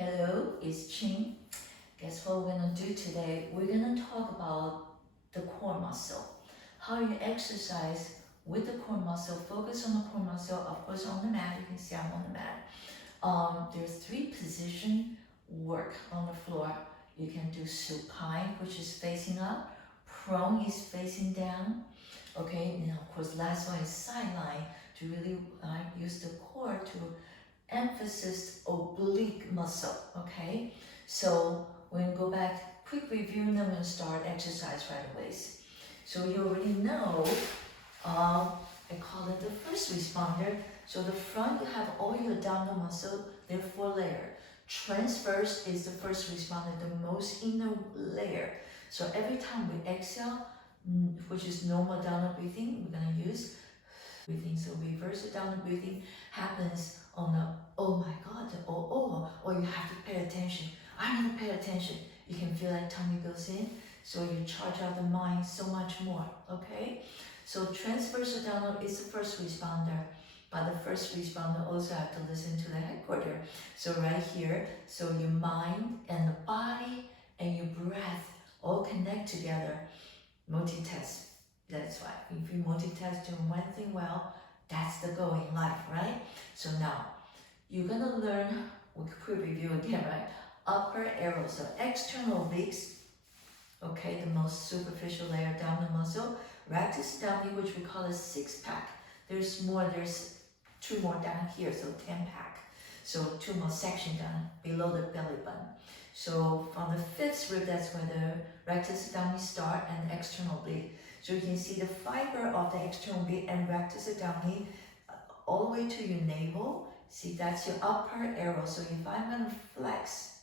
Hello, it's Ching. Guess what we're gonna do today? We're gonna talk about the core muscle. How you exercise with the core muscle, focus on the core muscle, of course on the mat, you can see I'm on the mat. There's 3 position work on the floor. You can do supine, which is facing up, prone is facing down. Okay, now of course last one is sideline to really use the core to emphasis oblique muscle. Okay, so we're gonna go back, quick review, and then we're gonna start exercise right away. So you already know, I call it the first responder. So the front, you have all your abdominal muscle, they're 4 layers. Transverse is the first responder, the most inner layer. So every time we exhale, which is normal abdominal breathing, we're gonna use breathing. So reverse abdominal breathing happens on the oh my god, the or you have to pay attention. I need to pay attention. You can feel that tummy goes in, so you charge out the mind so much more. Okay, so transverse abdominal is the first responder, but the first responder also have to listen to the headquarters. So right here, so your mind and the body and your breath all connect together. Multitask. That's why if you multitask doing one thing well, that's the goal in life, right? So now you're gonna learn, we could review again, right? Upper arrow, so external obliques, okay, the most superficial layer down the muscle, rectus abdominis, which we call a 6-pack. There's more, there's 2 more down here, so 10-pack. So 2 more section down below the belly button. So from the 5th rib, that's where the rectus abdominis start and the external oblique. So you can see the fiber of the external oblique and rectus abdominis all the way to your navel. See, that's your upper arrow. So if I'm gonna flex,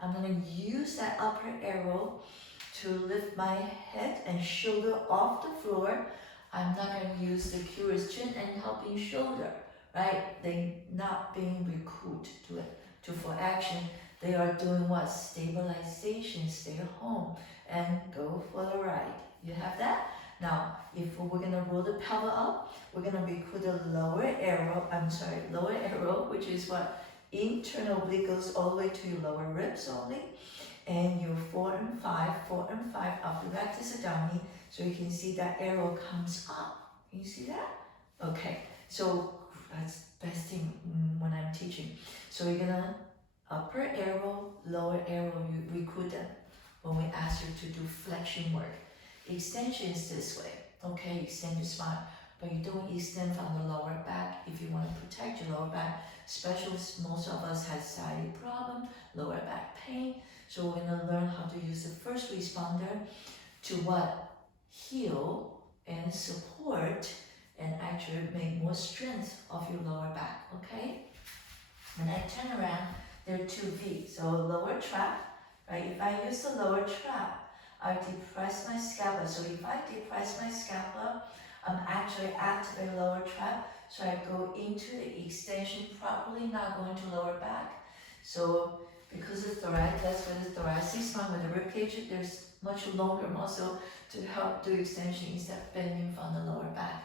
I'm gonna use that upper arrow to lift my head and shoulder off the floor. I'm not gonna use the curious chin and helping shoulder, right? They're not being recruited to it, for action. They are doing what? Stabilization, stay home and go for the ride. You have that? Now, if we're gonna roll the pelvis up, we're gonna recruit the lower arrow, which is what? Internal oblique goes all the way to your lower ribs only. And your 4 and 5 of the rectus abdominis. So you can see that arrow comes up. Can you see that? Okay, so that's the best thing when I'm teaching. So you're gonna upper arrow, lower arrow, you recruit them when we ask you to do flexion work. Extension is this way, okay, extend your spine, but you don't extend from the lower back if you want to protect your lower back, especially most of us have sciatic problem, lower back pain. So we're going to learn how to use the first responder to what? Heal and support and actually make more strength of your lower back, okay? When I turn around, there are 2 V. So lower trap, right? If I use the lower trap, I depress my scapula. So if I depress my scapula, I'm actually activating lower trap. So I go into the extension properly, not going to lower back. So because of thoracic, that's where the thoracic spine with the rib cage, there's much longer muscle to help do extension instead of bending from the lower back.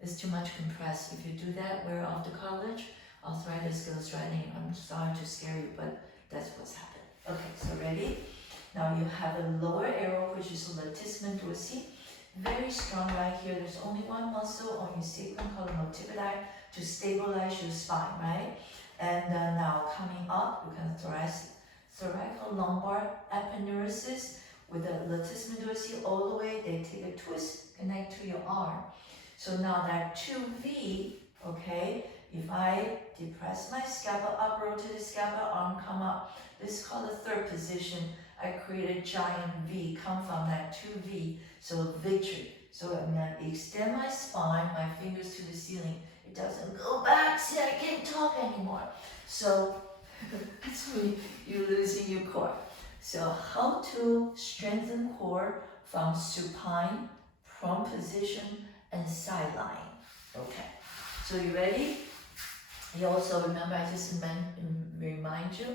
It's too much compressed. If you do that, we're off to college, arthritis goes right in. I'm sorry to scare you, but that's what's happened. Okay, so ready? Now you have a lower arrow, which is latissimus dorsi. Very strong right here. There's only one muscle on your sacrum called multifidi to stabilize your spine, right? And now coming up, we can thoracolumbar epineurisis with the latissimus dorsi all the way. They take a twist, connect to your arm. So now that 2V, okay, if I depress my scapula, up roll to the scapula, arm come up. This is called the 3rd position. I create a giant V, come from that 2V, so victory. So I'm gonna extend my spine, my fingers to the ceiling. It doesn't go back, see I can't talk anymore. So that's when you're losing your core. So how to strengthen core from supine, prone position, and sideline. Okay, so you ready? You also remember, I just remind you,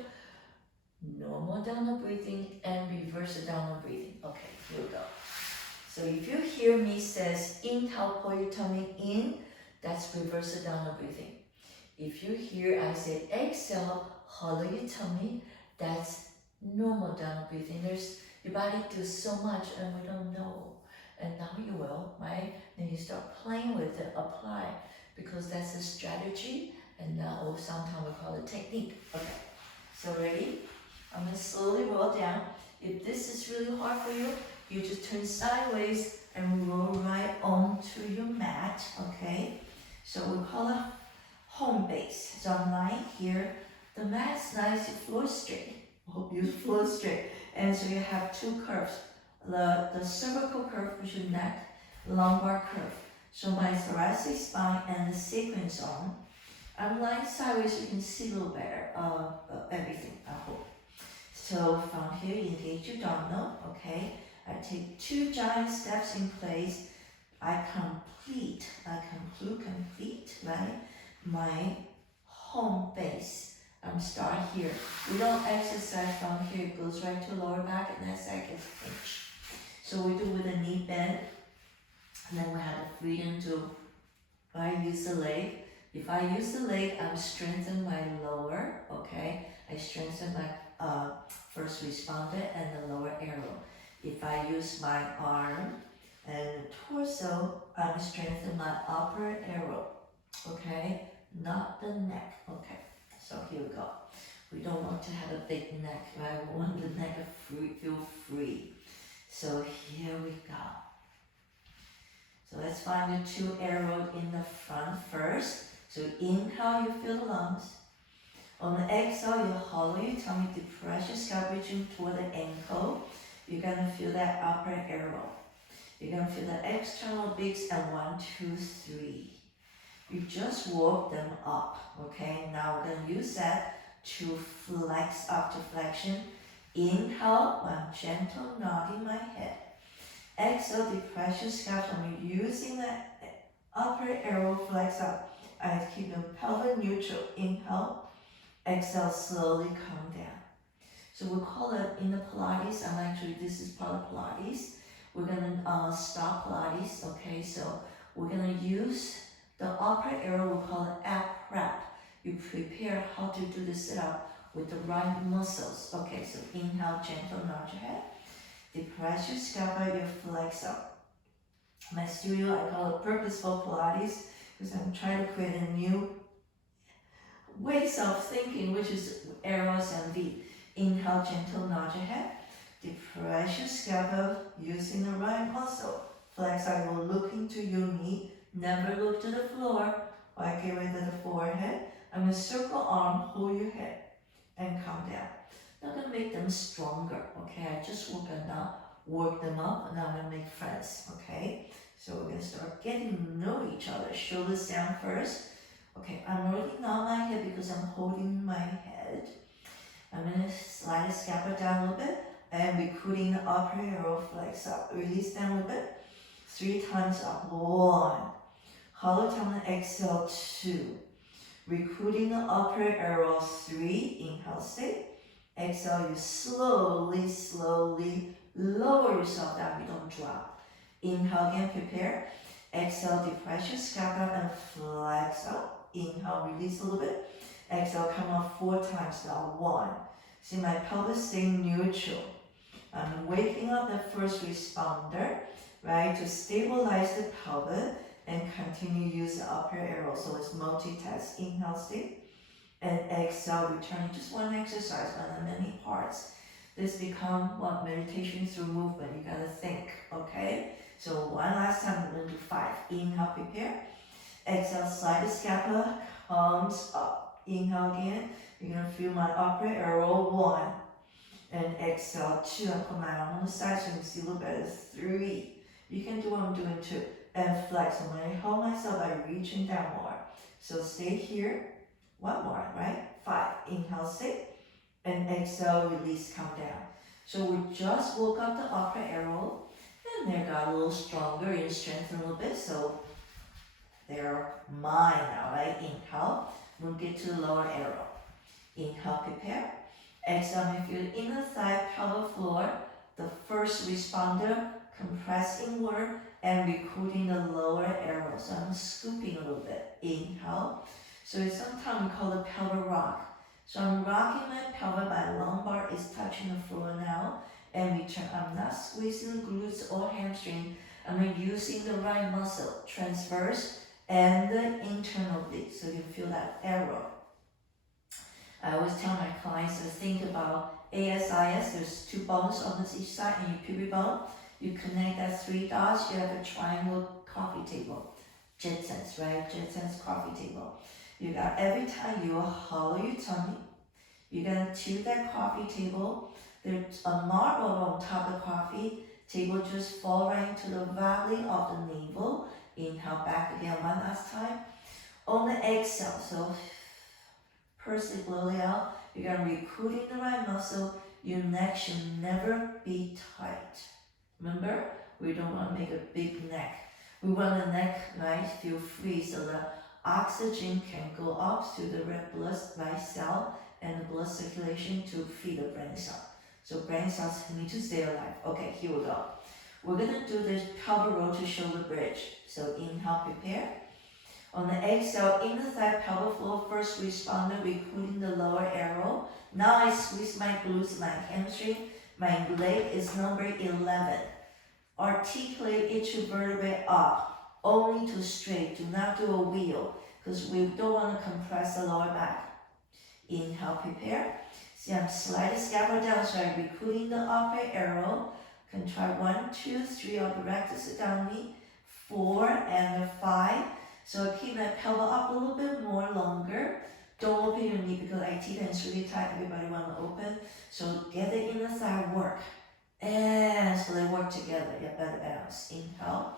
normal abdominal breathing and reverse abdominal breathing. Okay, here we go. So if you hear me says inhale, pull your tummy in, that's reverse abdominal breathing. If you hear I say exhale, hollow your tummy, that's normal down breathing. Your body does so much and we don't know. And now you will, right? Then you start playing with it, apply, because that's a strategy, and now sometimes we call it technique. Okay, so ready? I'm gonna slowly roll down. If this is really hard for you, you just turn sideways and roll right onto your mat, okay? So we call it home base. So I'm lying here, the mat's nice, you floor straight. Hope you floor straight. And so you have two curves. The cervical curve, which is neck, lumbar curve. So my thoracic spine and the sacrum zone. I'm lying sideways so you can see a little better everything, I hope. So from here, engage your abdominal, okay? I take 2 giant steps in place. I complete, right? My home base. I'm start here. We don't exercise from here, it goes right to lower back and that side gets pinched. So we do with a knee bend, and then we have the freedom to, if I use the leg, if I use the leg, I'm strengthening my lower, okay? I strengthen my first responder and the lower arrow. If I use my arm and torso, I'm strengthening my upper arrow, okay? Not the neck, okay? So here we go. We don't want to have a big neck, right? We want the neck to feel free. So here we go. So let's find the 2 arrows in the front first. So inhale, you feel the lungs. On the exhale, you hollow your tummy, depress your scalp, reaching toward the ankle. You're gonna feel that upper arrow. You're gonna feel the external beaks and 1, 2, 3. You just walk them up, okay? Now we're gonna use that to flex up to flexion. Inhale, I'm gentle nodding my head. Exhale, depress your scalp. I'm using that upper arrow flex up. I keep the pelvic neutral. Inhale, exhale, slowly come down. So we call it in the Pilates, this is part of Pilates. We're gonna stop Pilates, okay? So we're gonna use the upper arrow, we call it ab prep. You prepare how to do the sit-up with the right muscles. Okay, so inhale, gentle nod your head. Depress your scalp, you flex up. My studio, I call it purposeful Pilates because I'm trying to create a new ways of thinking, which is arrows and V. Inhale, gentle nod your head. Depress your scalp using the right muscle. Flex out, you look into your knee. Never look to the floor. Or get rid of the forehead. I'm going to circle arm, hold your head, and come down. Not going to make them stronger, okay? I just work them up, and now I'm going to make friends, okay? So we're going to start getting to know each other. Shoulders down first. Okay, I'm already nod my head because I'm holding my head. I'm going to slide the scalp down a little bit, and recruiting the upper arrow, flex up. Release down a little bit. 3 times up. 1. Hollow tongue, exhale, 2. Recruiting the upper arrow, 3. Inhale, stay. Exhale, you slowly lower yourself down. You don't drop. Inhale again, prepare. Exhale, depress your scalp and flex up. Inhale, release a little bit. Exhale, come up 4 times now. 1. See my pelvis staying neutral. I'm waking up the first responder, right, to stabilize the pelvis and continue to use the upper arrow. So it's multitask. Inhale, stay. And exhale, returning. Just one exercise, one of many parts. This become what meditation through movement. You gotta think, okay? So one last time, we're gonna do 5. Inhale, prepare. Exhale, slide the scapula, comes up. Inhale again. You're gonna feel my upper arrow, 1. And exhale, 2. I put my arm on the side so you can see a little better. 3. You can do what I'm doing too. And flex. I'm gonna hold myself by reaching down more. So stay here. 1 more, right? 5. Inhale, stay. And exhale, release, come down. So we just woke up the upper arrow. And they got a little stronger and strengthened a little bit. So they're mine now, right? Inhale. We'll get to the lower arrow. Inhale, prepare. Exhale, if you're inner thigh, pelvic floor, the first responder, compress inward and recruiting the lower arrow. So I'm scooping a little bit. Inhale. So sometimes we call it pelvic rock. So I'm rocking my pelvis, my lumbar is touching the floor now, and return. I'm not squeezing the glutes or hamstring. I'm using the right muscle, transverse and internally, so you feel that arrow. I always tell my clients to think about ASIS. There's 2 bones on each side and your pubic bone. You connect that 3 dots, you have a triangle coffee table. Jetsons, right? Jetsons coffee table. You got every time you hollow your tummy, you're gonna tilt that coffee table. There's a marble on top of the coffee table, just fall right into the valley of the navel. Inhale back again one last time. On the exhale, so pursely blow it out. You're gonna recruiting the right muscle. Your neck should never be tight. Remember, we don't want to make a big neck. We want the neck, right, feel free so the oxygen can go up to the red blood cell and the blood circulation to feed the brain cell. So brain cells need to stay alive. Okay, here we go. We're gonna do this pelvic roll to shoulder bridge. So inhale, prepare. On the exhale, inner thigh pelvic floor, first responder, recruiting the lower arrow. Now I squeeze my glutes, my hamstring. My leg is number 11. Articulate each vertebrae up, only to straight. Do not do a wheel, because we don't want to compress the lower back. Inhale, prepare. See, I'm sliding scapula down, so I'm recruiting the upper arrow. Can try 1, 2, 3 of the rectus down knee, 4 and 5. So keep my pelvis up a little bit more longer. Don't open your knee because IT is really tight. Everybody want to open. So get the inner thigh work. And so they work together. Yeah, better balance. Inhale.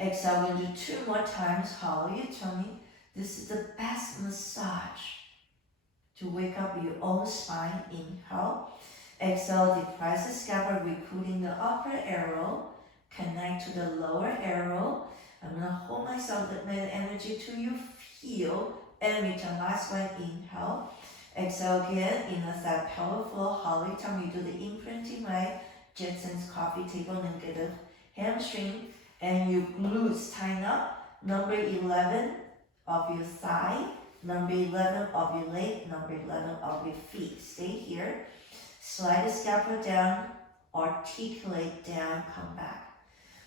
Exhale. We're going to do 2 more times. Hollow your tummy. This is the best massage to wake up your own spine. Inhale. Exhale. Depress the scapula, recruiting the upper arrow. Connect to the lower arrow. I'm going to hold myself, let my energy to you, feel, and return. Last one, inhale. Exhale again, inner thigh, pelvic floor, hollow tummy. You do the imprinting, right? Jetsons coffee table, and then get the hamstring, and your glutes tighten up. Number 11 of your thigh, number 11 of your leg, number 11 of your feet. Stay here. Slide the scapula down, articulate down, come back.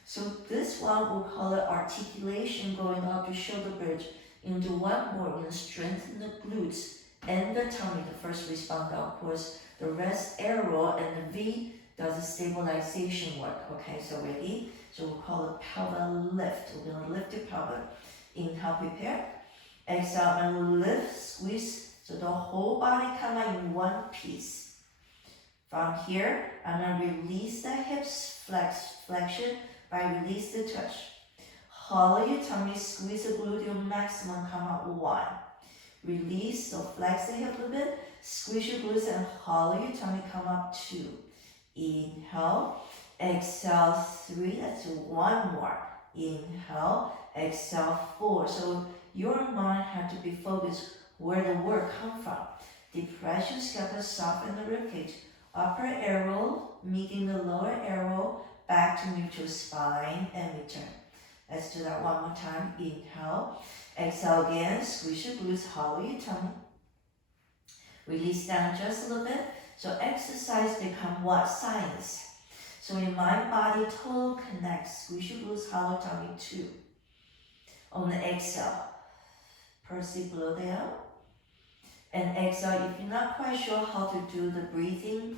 So this one, we'll call it articulation going up to shoulder bridge. Into one more, we're going to strengthen the glutes and the tummy, the first responder. Of course, the rest arrow and the V does the stabilization work. Okay, so ready? So we'll call it pelvic lift. We're going to lift the pelvic. Inhale, prepare. Exhale, and lift, squeeze. So the whole body come out in one piece. From here, I'm going to release the hips, flexion, by release the touch. Hollow your tummy, squeeze the gluteal maximum, come out 1. Release, so flex the hip a little bit, squeeze your glutes and hollow your tummy, come up 2. Inhale, exhale 3, that's 1 more. Inhale, exhale 4. So your mind has to be focused where the work comes from. Depress your scapula, soften the ribcage. Upper arrow meeting the lower arrow, back to neutral spine and return. Let's do that one more time. Inhale. Exhale again. Squeeze your glutes. Hollow your tummy. Release down just a little bit. So exercise become what? Science. So in mind, body, total connect. Squeeze your glutes. Hollow tummy 2. On the exhale. Pursely blow it out. And exhale. If you're not quite sure how to do the breathing,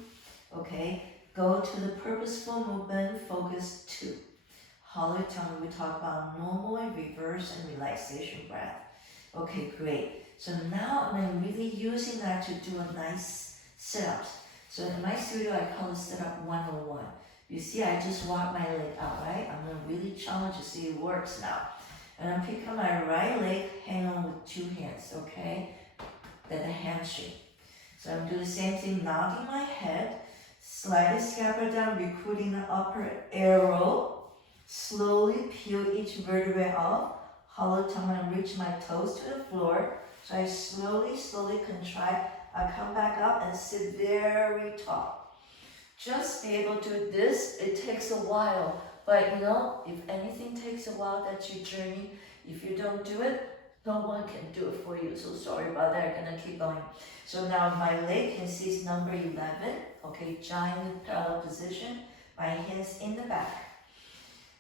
okay, go to the purposeful movement, focus 2. Hollow tummy, we talk about normal and reverse and relaxation breath. Okay, great. So now I'm really using that to do a nice sit-up. So in my studio, I call it sit-up 101. You see, I just walk my leg out, right? I'm going to really challenge to see it works now. And I'm picking up my right leg, hang on with 2 hands, okay? Then the hamstring. So I'm doing the same thing, nodding my head. Slide the scapula down, recruiting the upper arrow. Slowly peel each vertebrae off. Hollow tummy and reach my toes to the floor. So I slowly contract. I come back up and sit very tall. Just be able to do this. It takes a while. But you know, if anything takes a while, that's your journey. If you don't do it, No one can do it for you, so sorry about that. I'm gonna keep going. So now my leg can see is number 11. Okay, giant parallel position. My hands in the back.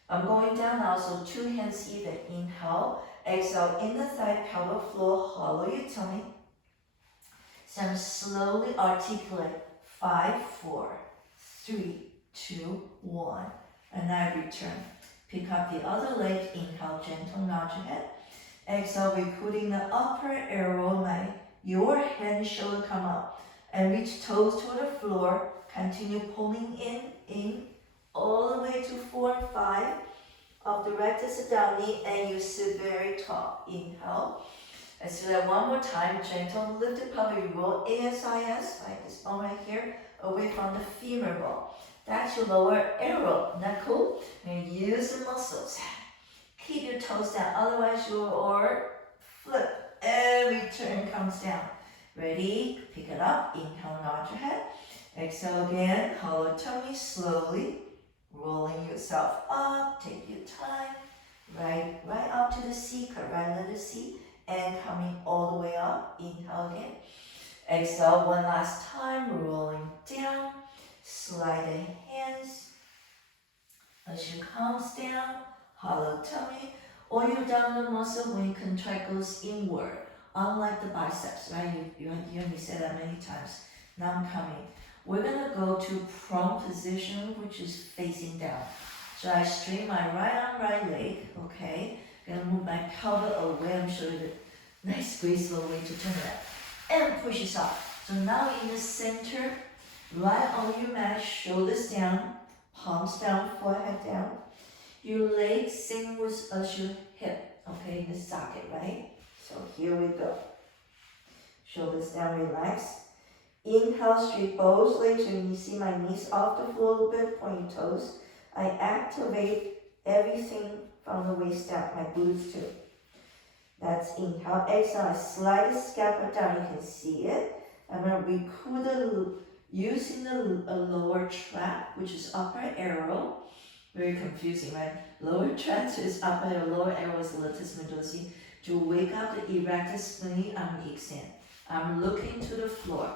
I'm going down now, so 2 hands even. Inhale, exhale, in the thigh, pelvic floor, hollow your tummy. So slowly articulate. 5, 4, 3, 2, 1. And I return. Pick up the other leg. Inhale, gentle nod your head. Exhale, we're putting the upper arrow, your hand, shoulder come up. And reach toes to the floor. Continue pulling in, all the way to 4 and 5 of the rectus abdominis, and you sit very tall. Inhale. Let's do that one more time. Gentle, lift the pelvic, roll ASIS, right? This bone right here, away from the femur bone. That's your lower arrow. Not cool? And use the muscles. Keep your toes down, otherwise or flip. Every turn comes down. Ready? Pick it up. Inhale, nod your head. Exhale again. Hollow tummy, slowly rolling yourself up. Take your time. Right up to the C, right letter C, and coming all the way up. Inhale again. Exhale one last time. Rolling down. Slide the hands as you comes down. Hollow tummy. All your abdominal muscle when you contract goes inward. Unlike the biceps, right? You hear me say that many times. Now I'm coming. We're gonna go to prone position, which is facing down. So I straighten my right arm, right leg, okay? Gonna move my pelvis away. I'm showing you the nice graceful way to turn it. And push it up. So now in the center, right on your mat, shoulders down, palms down, forehead down. Your legs same as your hip, okay, in the socket, right? So here we go. Shoulders down, relax. Inhale, straight both legs. When you see my knees off the floor a little bit, point your toes. I activate everything from the waist down, my glutes too. That's inhale. Exhale, I slide the scapula down. You can see it. I'm going to recruit using the lower trap, which is upper arrow. Very confusing, right? Lower trap is upper arrow, lower arrow is latissimus dorsi. To wake up the erector spleen, I'm extend. I'm looking to the floor.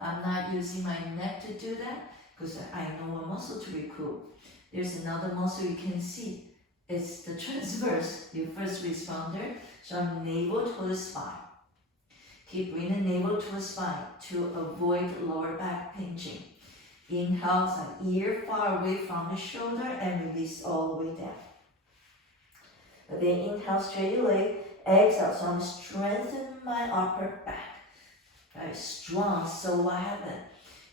I'm not using my neck to do that because I know what muscle to recruit. There's another muscle you can see. It's the transverse, your first responder. So I'm navel to the spine. Keep bringing the navel to the spine to avoid lower back pinching. Inhale, some ear far away from the shoulder and release all the way down. Again, inhale, straight your leg. Exhale, so I'm strengthening my upper back. Very strong. So what happened?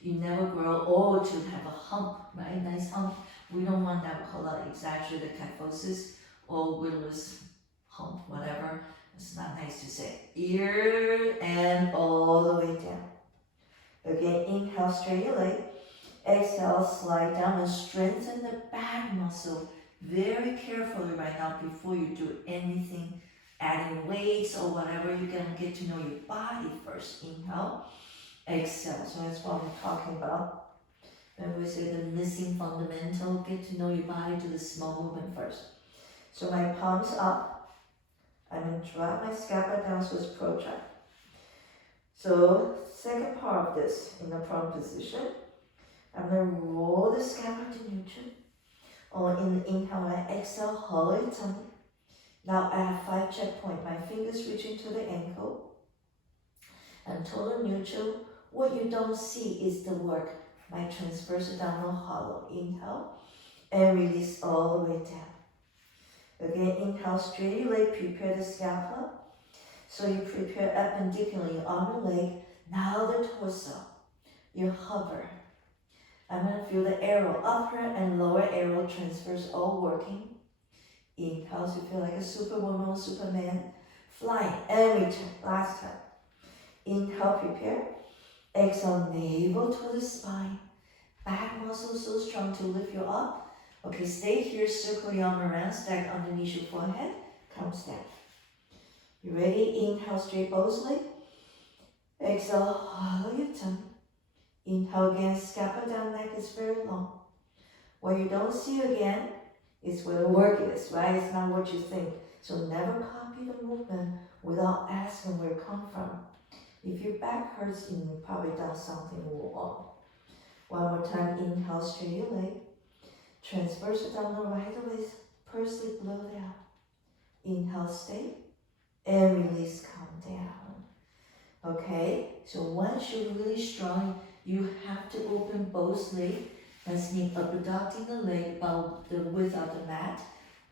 You never grow old to have a hump, right? Nice hump. We don't want that. We call that exaggerated kyphosis or Willis hump, whatever. It's not nice to say. Ear and all the way down. Again, inhale, straight your leg. Exhale, slide down and strengthen the back muscle very carefully right now before you do anything, adding weights or whatever. You're going to get to know your body first. Inhale, exhale. So that's what we're talking about. When we say the missing fundamental, get to know your body, do the small movement first. So my palms up. I'm going to drop my scapula down so it's protract. So second part of this, in the prone position, I'm going to roll the scapula to neutral. Or in the inhale, I exhale, hollow your tummy. Now I have 5 checkpoints. My fingers reaching to the ankle. And total neutral. What you don't see is the work. My transverse abdominal hollow. Inhale and release all the way down. Again, inhale, straight your leg, prepare the scapula. So you prepare appendicularly on the leg. Now the torso. You hover. I'm going to feel the arrow, upper and lower arrow transverse all working. Inhale, so you feel like a superwoman or superman. Flying and return. Last time. Inhale, prepare. Exhale, navel to the spine. Back muscle so strong to lift you up. Okay, stay here, circle your arm around, stack underneath your forehead, comes down. You ready? Inhale, straight both legs. Exhale, hollow your tummy. Inhale again, scapula down, neck is very long. What you don't see again is where the work is, right? It's not what you think. So never copy the movement without asking where it comes from. If your back hurts, you probably done something wrong. One more time, inhale, straight your leg. Transverse down the right waist, pursely blow down. Inhale, stay, and release, come down. Okay, so once you're really strong, you have to open both legs. Let's mean abducting the leg about the width of the mat.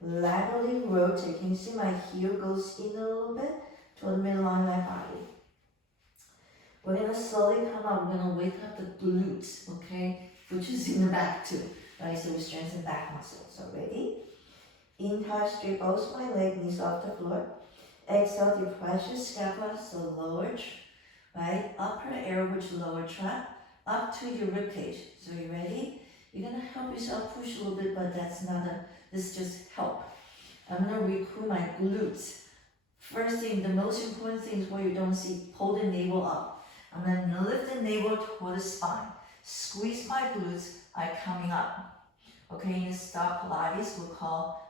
Laterally rotate. Can you see my heel goes in a little bit toward the midline of my body? We're gonna slowly come up. We're gonna wake up the glutes, okay, which is in the back too, right? So we strengthen back muscles. So ready? Inhale, straight both my legs, knees off the floor. Exhale, depress your scapula, so lower, right? Upper arrow, which lower trap, up to your rib cage. So you ready? You're gonna help yourself push a little bit, but that's not this is just help. I'm gonna recruit my glutes. First thing, the most important thing is what you don't see, pull the navel up. I'm gonna lift the navel toward the spine. Squeeze my glutes, I'm coming up. Okay, in stop Pilates, we'll call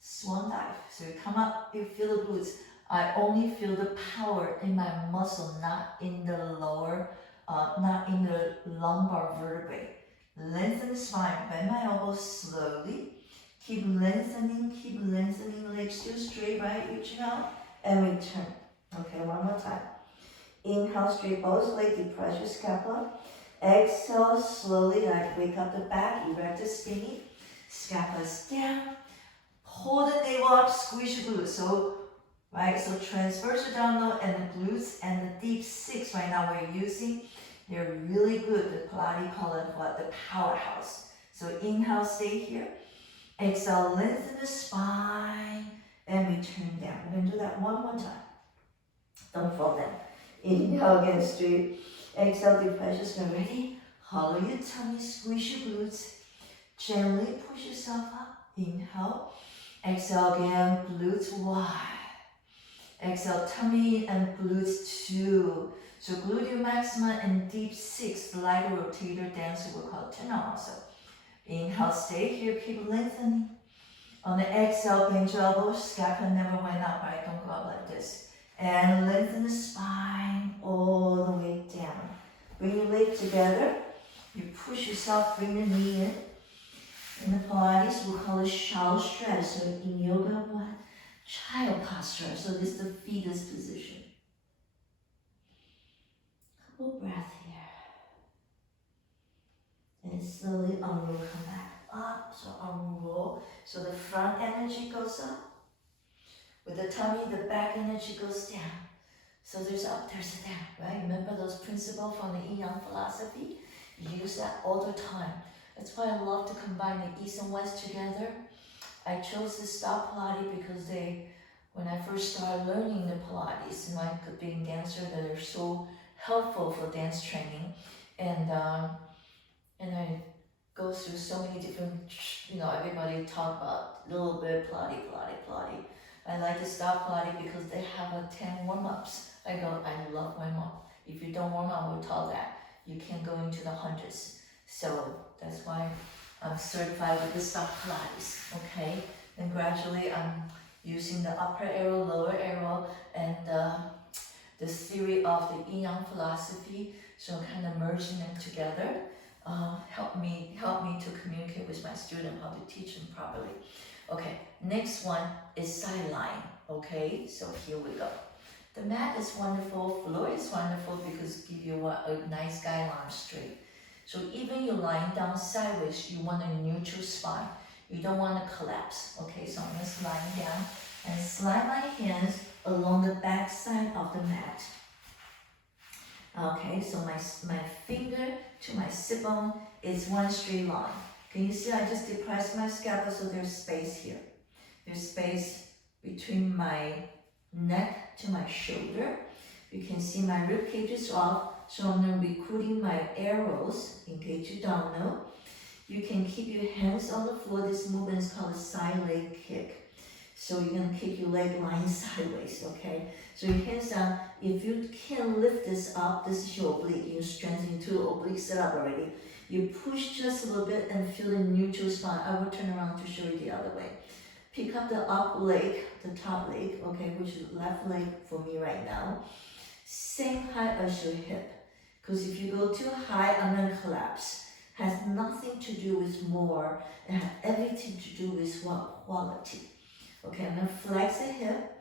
swan dive. So you come up, you feel the glutes. I only feel the power in my muscle, not in the lower, not in the lumbar vertebrae. Lengthen the spine, bend my elbows slowly. Keep lengthening, legs still straight, right? Reaching out and return. Okay, one more time. Inhale, straight both legs, depress your scapula. Exhale, slowly, like wake up the back, erect the skinny. Scapula's down. Hold the navel up, squeeze your glutes. So, right, so transverse down low and the glutes and the deep six right now we're using. They're really good. The Pilates call it what? The powerhouse. So inhale, stay here. Exhale, lengthen the spine and return down. We're going to do that one more time. Don't fall down. Inhale again, straight. Exhale, depress your spine. Ready? Hollow your tummy, squeeze your glutes. Gently push yourself up. Inhale. Exhale again, glutes wide. Exhale, tummy and glutes two. So gluteal maxima and deep six, light rotator dancer, we'll call it turn on muscle. Inhale, stay here, keep lengthening. On the exhale, bend your elbows, scapula never went up, right? Don't go up like this. And lengthen the spine all the way down. Bring your leg together. You push yourself, bring the knee in. In the Pilates, we'll call it shallow stretch. So in yoga, what? Child posture. So this is the fetus position. Couple breath here. And slowly unroll, come back up. So unroll. So the front energy goes up. With the tummy, the back energy goes down. So there's up, there's a down, right? Remember those principles from the Yin Yang philosophy? You use that all the time. That's why I love to combine the East and West together. I chose the stop Pilates because when I first started learning the Pilates, and I could be a dancer, that are so helpful for dance training. And I go through so many different, everybody talk about a little bit Pilates. I like to stop Pilates because they have 10 warm-ups. I love warm-up. If you don't warm up, we'll talk that. You can go into the hundreds. So that's why I'm certified with the stop Pilates, okay? And gradually I'm using the upper arrow, lower arrow, and the theory of the Yin Yang philosophy, so kind of merging them together, help me to communicate with my student, how to teach them properly. Okay, next one is sideline, okay? So here we go. The mat is wonderful, floor is wonderful because give you a nice guideline straight. So even you're lying down sideways, you want a neutral spine. You don't want to collapse, okay? So I'm just lying down and slide my hands along the back side of the mat. Okay, so my finger to my sit bone is one straight line. Can you see I just depressed my scapula so there's space here. There's space between my neck to my shoulder. You can see my rib cage is off, so I'm going to be recruiting my arrows in case you don't know. You can keep your hands on the floor. This movement is called a side leg kick. So you're going to kick your leg lying sideways, okay? So your hands down. If you can lift this up, this is your oblique. You're strengthening to oblique set up already. You push just a little bit and feel the neutral spine. I will turn around to show you the other way. Pick up the up leg, the top leg, okay, which is left leg for me right now. Same height as your hip. Because if you go too high, I'm going to collapse. Has nothing to do with more. It has everything to do with what? Quality. Okay, I'm going to flex the hip.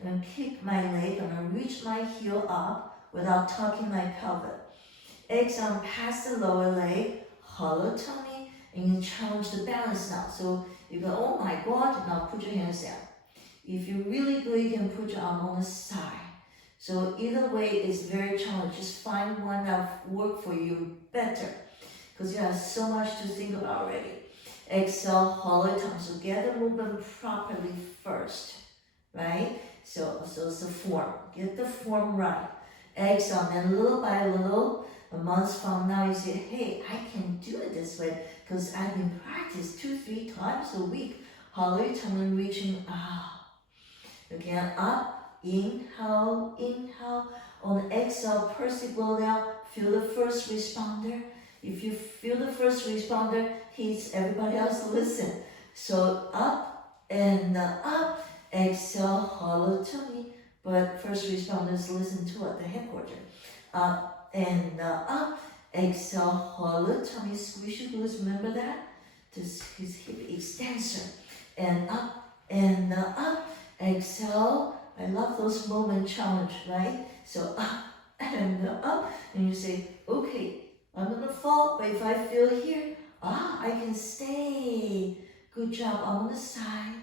I'm going to kick my leg. I'm going to reach my heel up without tucking my pelvis. Exhale, past the lower leg, hollow tummy, and you challenge the balance now. So you go, oh my God, now put your hands down. If you're really good, you can put your arm on the side. So either way is very challenging. Just find one that work for you better, because you have so much to think about already. Exhale, hollow tummy. So get the movement properly first, right? So it's the form. Get the form right. Exhale, then little by little, a month from now, you say, hey, I can do it this way because I've been practiced 2-3 times a week. Hollow tummy, reaching out. Again, up, inhale, inhale. On the exhale, press it blow down. Feel the first responder. If you feel the first responder, hits everybody else, listen. So up and up. Exhale, hollow tummy. But first responders listen to what? The headquarters. Up and up. Exhale, hollow tummy. Squish your glutes. Remember that? This is hip extensor. And up and up. Exhale. I love those moment challenge, right? So up and up. And you say, okay, I'm going to fall. But if I feel here, I can stay. Good job on the side.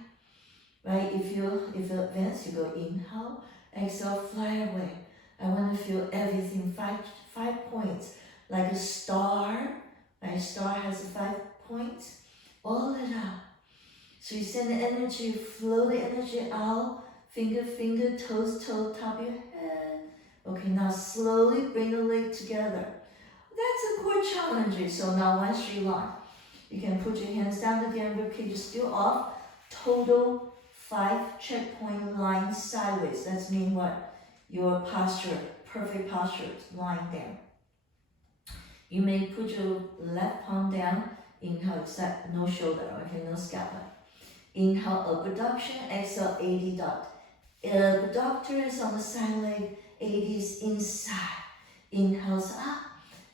Right? If you advance, you go inhale. Exhale, fly away. I want to feel everything, five points, like a star. My star has 5 points. All it up. So you send the energy, flow the energy out. Finger, finger, toes, toe, top of your head. Okay, now slowly bring the leg together. That's a core challenge. So now one straight line. You can put your hands down again, ribcage is still off. Total 5 checkpoint lines sideways. That's mean what? Your posture, perfect posture, lying down. You may put your left palm down. Inhale, except no shoulder, okay, no scapula. Inhale, abduction, exhale, AD dot. Abductor is on the side leg, AD is inside. Inhales up,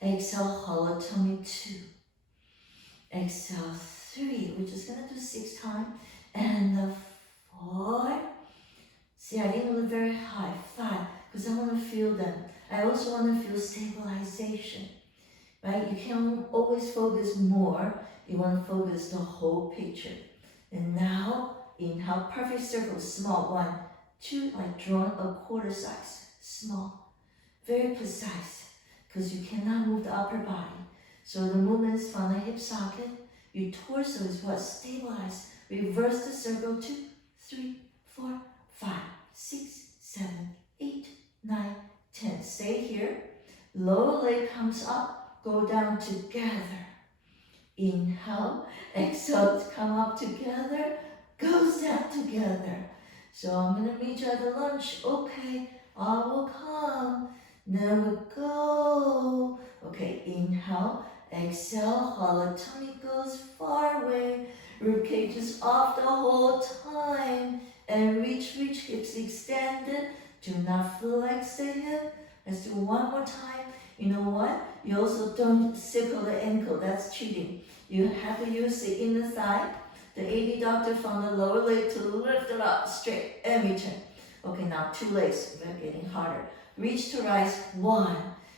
exhale, hollow tummy 2. Exhale, 3. We're just gonna do 6 times. And 4. See, I didn't look very high. 5, because I want to feel them. I also want to feel stabilization, right? You can't always focus more. You want to focus the whole picture. And now, inhale, perfect circle, small. 1, 2, like drawn a quarter size, small. Very precise, because you cannot move the upper body. So the movements from the hip socket, your torso is what? Stabilize. Reverse the circle, 2, 3, 4, 5, 6, 7, 8, 9, 10. Stay here. Lower leg comes up, go down together. Inhale, exhale, come up together, goes down together. So I'm going to meet you at the lunch. Okay, I will come. Then we go. Okay, inhale, exhale, hollow tummy goes far away. Ribcage is off the whole time. And reach, hips extended. Do not flex the hip. Let's do one more time. You know what? You also don't circle the ankle. That's cheating. You have to use the inner thigh, the AD doctor from the lower leg to lift it up straight and return. Okay, now 2 legs. We're getting harder. Reach to rise. 1.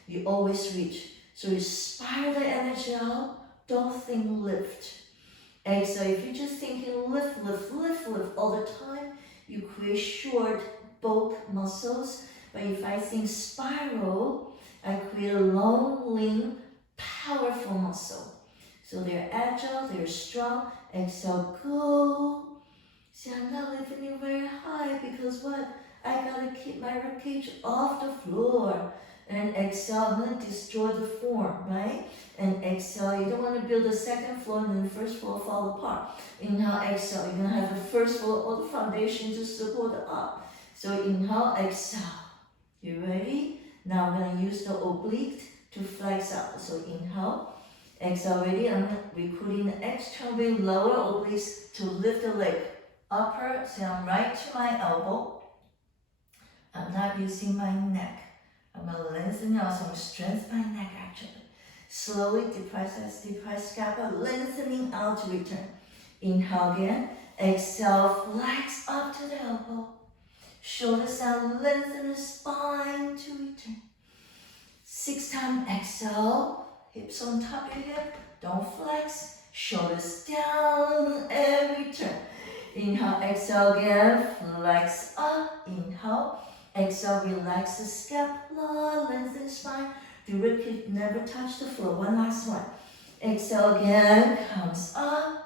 You always reach. So you spiral the energy out. Don't think lift. Exhale. If you're just thinking lift, lift, lift, lift all the time, you create short bulk muscles. But if I think spiral, I create a long, lean, powerful muscle. So they're agile, they're strong. Exhale, go. See, I'm not lifting you very high because what? I gotta keep my ribcage off the floor. And exhale, I'm gonna destroy the form, right? And exhale, you don't want to build a second floor and then the first floor fall apart. Inhale, exhale, you're gonna have the first floor or the foundation to support the up. So inhale, exhale. You ready? Now I'm gonna use the oblique to flex up. So inhale, exhale, ready? I'm recruiting the external lower obliques to lift the leg. Upper, so I'm right to my elbow. I'm not using my neck. I'm gonna lengthen out, so I'm strengthening my neck actually. Slowly depress scapula, lengthening out to return. Inhale again. Exhale, flex up to the elbow. Shoulders down, lengthen the spine to return. 6 times, exhale. Hips on top of your hip, don't flex. Shoulders down and return. Inhale, exhale again, flex up. Inhale, exhale, relax the scapula, lengthen the spine. The ribcage never touch the floor. One last one. Exhale again, comes up.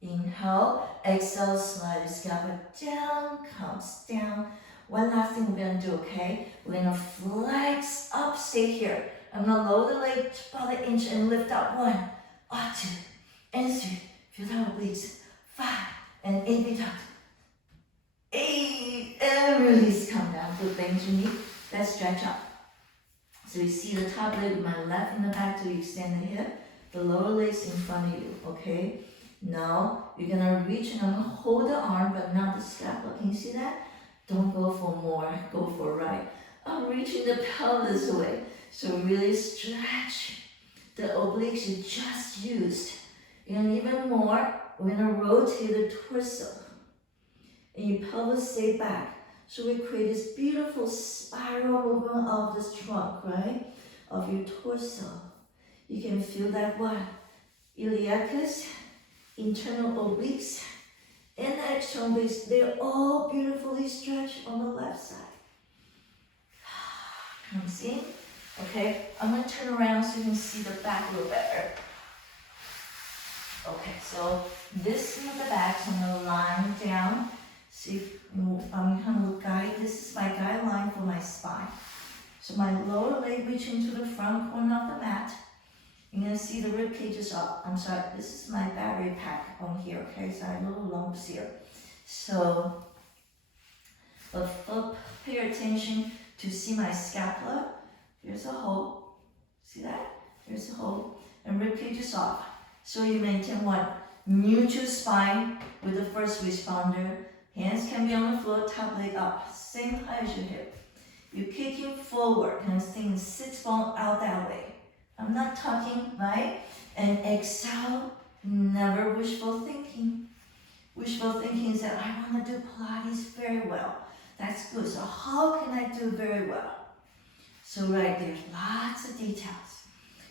Inhale, exhale, slide the scapula down, comes down. One last thing we're gonna do, okay? We're gonna flex up, stay here. I'm gonna lower the leg about an inch and lift up. 1, 2, and 3. Feel the obliques. 5 and 8, be tucked. 8 and release, come down. Good, bend your knee. Let's stretch up. So you see the top leg with my left in the back till you extend the hip. The lower leg's in front of you, okay? Now, you're gonna reach and I'm gonna hold the arm, but not the scapula. Can you see that? Don't go for more, go for right. I'm reaching the pelvis away. So really stretch the obliques you just used. And even more, we're gonna rotate the torso. And your pelvis stay back. So we create this beautiful spiral movement of this trunk, right? Of your torso. You can feel that one. Iliacus, internal obliques, and the external obliques, they're all beautifully stretched on the left side. Comes in. Okay, I'm gonna turn around so you can see the back a little better. Okay, so this is the back, so I'm gonna line down. See, I'm gonna guide, this is my guideline for my spine. So my lower leg reaching to the front corner of the mat. You're gonna see the rib cage is up. I'm sorry, this is my battery pack on here, okay? So I have little lumps here. So, but pay attention to see my scapula. Here's a hole. See that? Here's a hole. And rib cage is off. So you maintain what? Neutral spine with the first responder. Hands can be on the floor, top leg up. Same height as your hip. You're kicking forward and thing sits bone out that way. I'm not talking, right? And exhale, never wishful thinking. Wishful thinking is that I want to do Pilates very well. That's good. So how can I do very well? So right there, lots of details.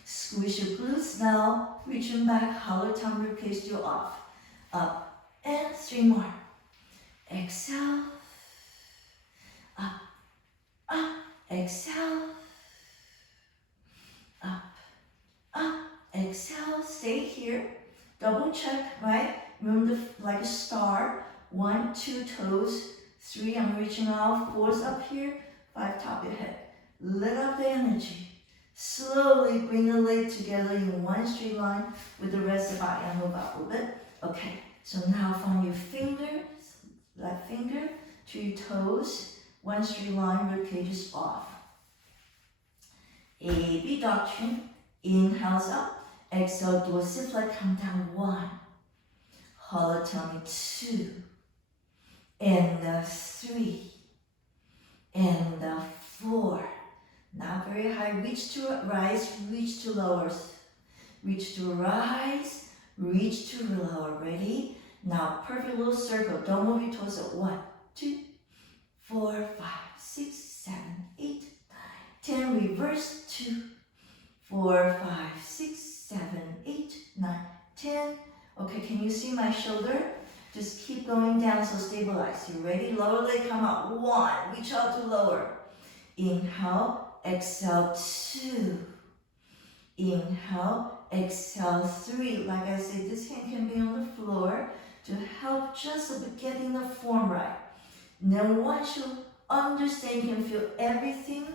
Squish your glutes now, reaching back, hollow tongue, ribcage still off. Up, and 3 more. Exhale, up, exhale, up, exhale, stay here. Double check, right? Remember like a star. 1, 2 toes, 3, I'm reaching out, 4's up here, 5 top of your head. Let up the energy. Slowly bring the leg together in one straight line with the rest of the body. I move up a little bit. Okay, so now from your fingers, left finger to your toes, one straight line, rib cage is off. Abduction, inhales up, exhale, dorsiflex, come down 1. Hollow tummy 2, and 3, and 4. Not very high, reach to rise, reach to lower. Reach to rise, reach to lower. Ready? Now, perfect little circle. Don't move your torso. 1, 2, 4, 5, 6, 7, 8, 9, 10. Reverse. 2, 4, 5, 6, 7, 8, 9, 10. Okay, can you see my shoulder? Just keep going down, so stabilize. You ready? Lower leg come up. 1, reach out to lower. Inhale, exhale 2. Inhale, exhale 3. Like I said, this hand can be on the floor to help just getting the form right. And then once you understand, you can feel everything,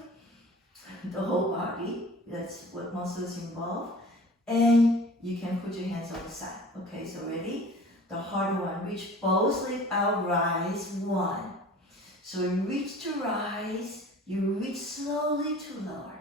the whole body. That's what muscles involve. And you can put your hands on the side. Okay, so ready? The harder one. Reach both legs out, rise. 1. So you reach to rise. You reach slowly to lower.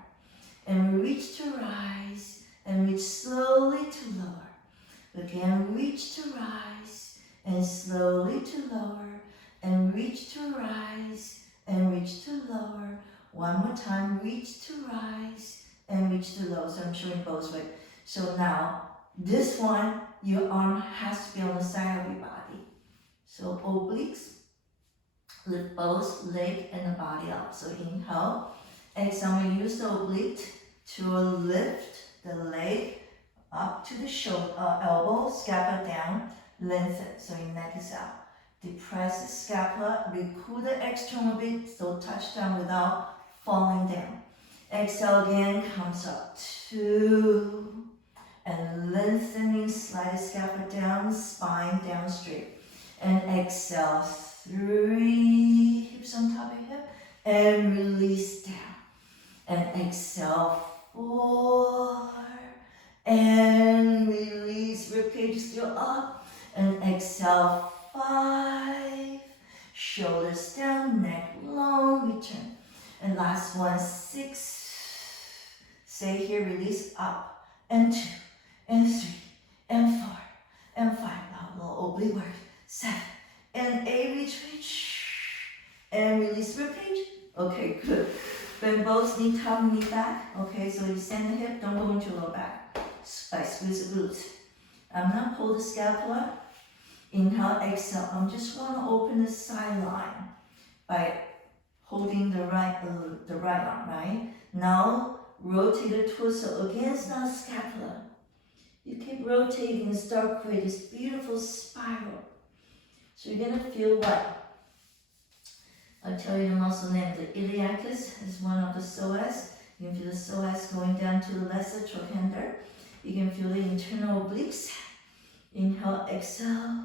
And reach to rise. And reach slowly to lower. Again, reach to rise. and slowly to lower, and reach to rise, and reach to lower. One more time, reach to rise, and reach to lower. So I'm showing both ways. So now, this one, your arm has to be on the side of your body. So obliques, lift both leg and the body up. So inhale, exhale, we use the oblique to lift the leg up to the shoulder, elbow, scapula down, lengthen, so your neck is out. Depress the scapula, recruit the external bit, so touch down without falling down. Exhale again, comes up, 2, and lengthening, slide the scapula down, spine down straight. And exhale, 3, hips on top of your hip, and release down. And exhale, 4, and release, ribcage still up, and exhale, 5, shoulders down, neck long, return. And last one, 6, stay here, release up, and 2, and 3, and 4, and 5, now a little oblique work, 7, and 8, reach, and release ribcage. Okay, good. Bend both knee top, knee back. Okay, so you send the hip, don't go into lower back. Squeeze the glutes. I'm gonna pull the scapula. Inhale, exhale. I'm just gonna open the side line by holding the right arm, right? Now, rotate the torso against the scapula. You keep rotating and start creating this beautiful spiral. So you're gonna feel what? I'll tell you the muscle name. The iliacus is one of the psoas. You can feel the psoas going down to the lesser trochanter. You can feel the internal obliques. Inhale, exhale.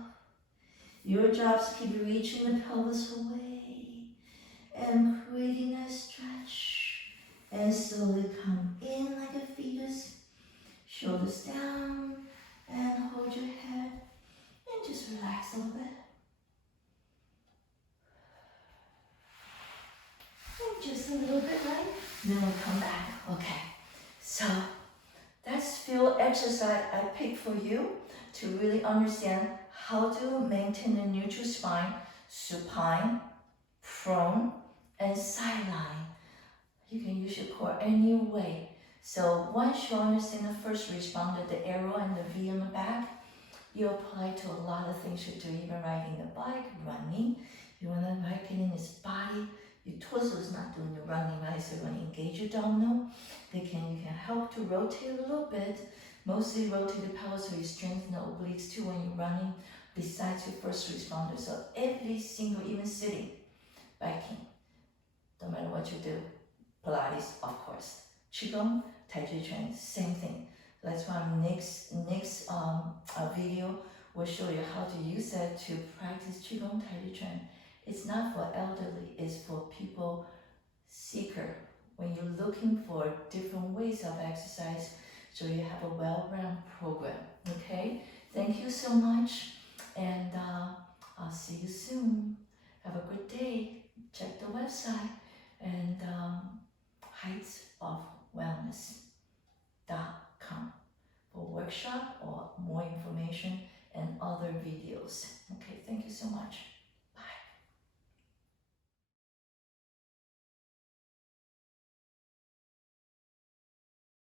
Your job is to keep reaching the pelvis away and creating a stretch. And slowly come in like a fetus. Shoulders down and hold your head and just relax a little bit. Just a little bit, right? Then we'll come back. Okay. So that's few exercise I picked for you to really understand how to maintain a neutral spine, supine, prone, and sideline. You can use your core any way. So once you understand the first responder, the arrow and the V on the back, you apply to a lot of things you do, even riding the bike, running. You want to right getting this body. Your torso is not doing the running, right? So you want to engage your abdominal. You can help to rotate a little bit. Mostly rotate the pelvis so you strengthen the obliques too when you're running, besides your first responder. So every single, even sitting, biking, no matter what you do, Pilates, of course. Qigong, Tai Chi Chuan, same thing. That's why next video will show you how to use that to practice Qigong, Tai Chi Chuan. It's not for elderly, it's for people seeker. When you're looking for different ways of exercise, so you have a well-rounded program, okay? Thank you so much, and I'll see you soon. Have a good day. Check the website, and heightsofwellness.com for workshop or more information and other videos. Okay, thank you so much.